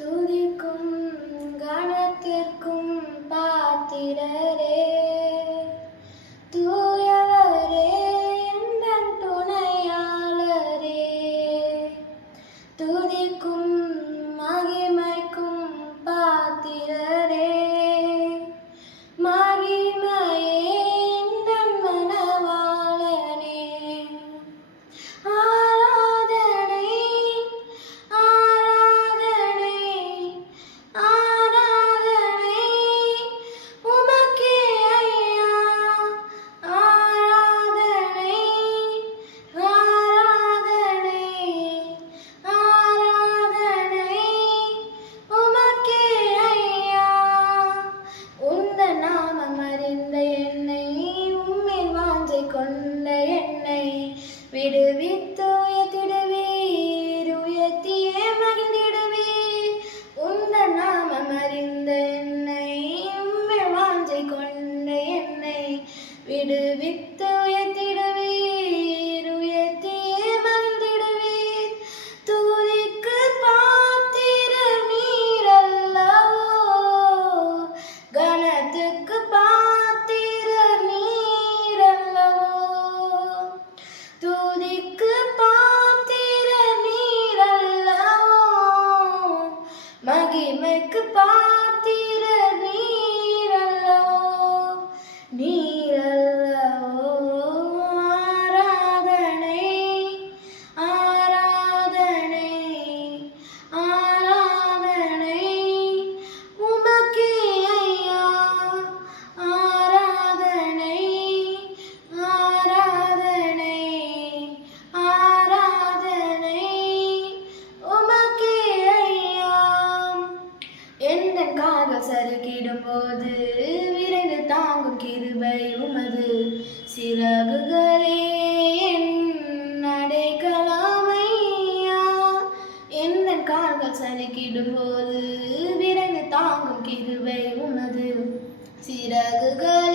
துதிக்கும் கணத்திற்கும் பாத்திரரே, தூயவரே எந்தன் துணையாளரே. துதிக்கும் மகிமைக்கும் பாத்திரரே, மகிமையே எந்தன் மணவாளனே. ஆராதனை ஆராதனை ஆராதனை உமக்கே ஐயா. ஆராதனை ஆராதனை ஆராதனை உமக்கே ஐயா. உந்தன் நாமம் அறிந்த என்னை, உம்மில் வாஞ்சை கொண்ட என்னை விடுவித்து உயர்த்திடுவீர், உயர்த்தியே மகிழ்ந்திடுவீர். உந்தன் நாமம் அறிந்த என்னை, உம்மில் வாஞ்சை கொண்ட என்னை விடுவித்து உயர்த்திடுவீர், உயர்த்தியே மகிழ்ந்திடுவீர். துதிக்கு பாத்திரர் நீரல்லவோ, கணத்துக்கு பாத்திரர் நீரல்லவோ. துதிக்கு பாத்திரர் நீரல்லவோ, மகிமைக்கு பாத்திரர் நீரல்லவோ, நீரல்லவோ. ஆராதனை ஆராதனை ஆராதனை உமக்கே ஐயா. ஆராதனை ஆராதனை ஆராதனை உமக்கே ஐயா. எந்தன் கால்கள் சறுக்கிடும் போது விரைந்து தாங்கும் கிருபை உமது சிறகுகளே என் அடைக்கலமையா. எந்தன் கால்கள் சறுக்கிடும் போது விரைந்து தாங்கும் கிருபை உமது சிறகுகளே